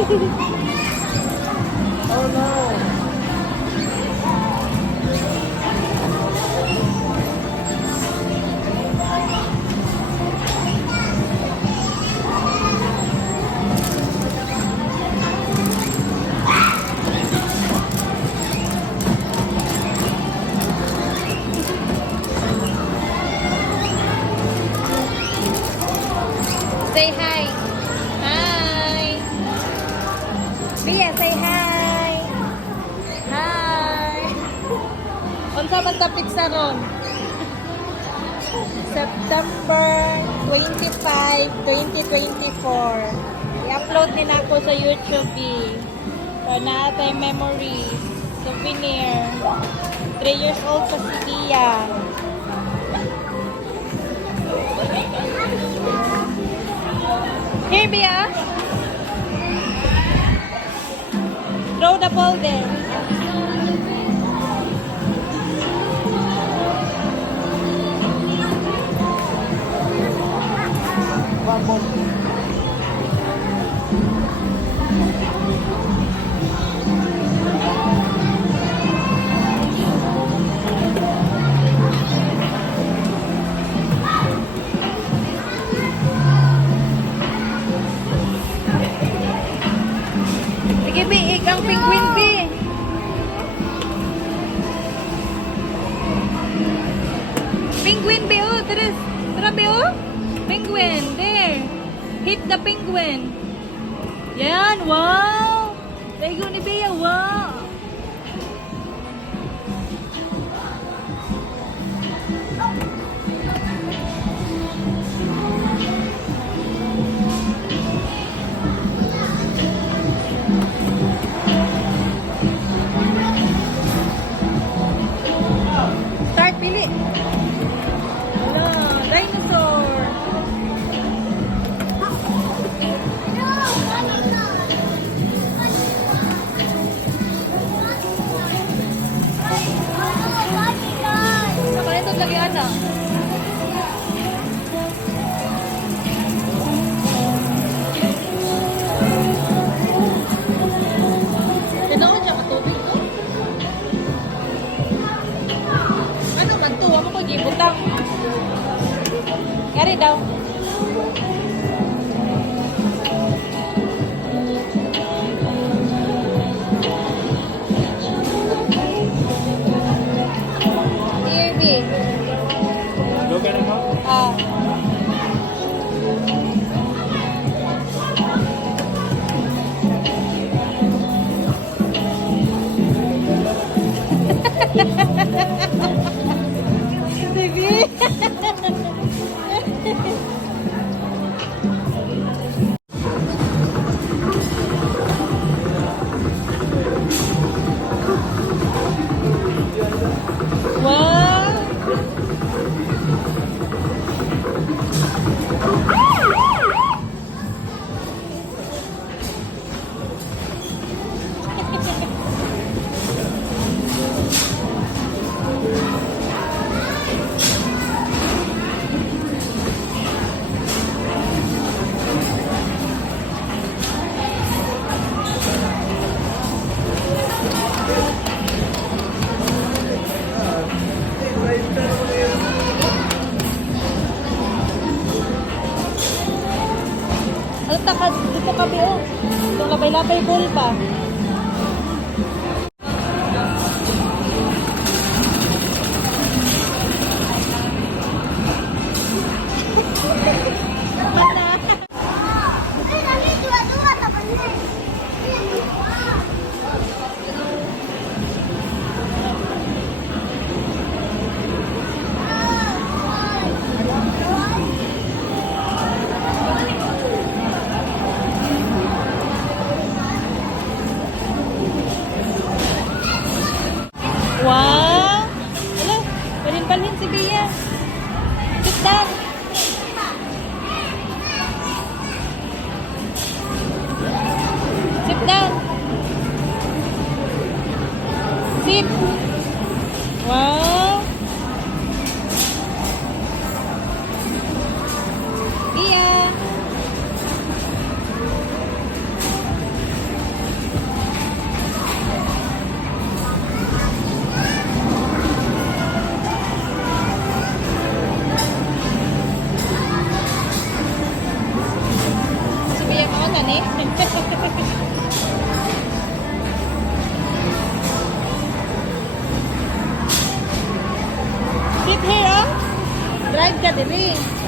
Oh no. Say hi. Hi. Bia, say hi. Hi. Unsa man tapit sa ron? September 25, 2024. I-upload din ako sa YouTube. Para natin memories, souvenir. 3 years old pa si Bia. Here, Bia. Throw the ball there. One more. Sige, Bi. Ikang penguin, Bi. Penguin, Bi. Oh, tara. Tara, Bi. Oh. Penguin. There. Hit the penguin. Yan. Wow. Lego ni Bia. Wow. Start, pili. Wala. Dinosaur. Saka ito lagi ana. Tinoon siya matubig to. Ano man to? Ako ko gibutang. Kari daw. Here, B. Look at him up. Ah. Baby. Wow. Ano taka dito kami oh. Itong labay-labay ball pa. ka diri.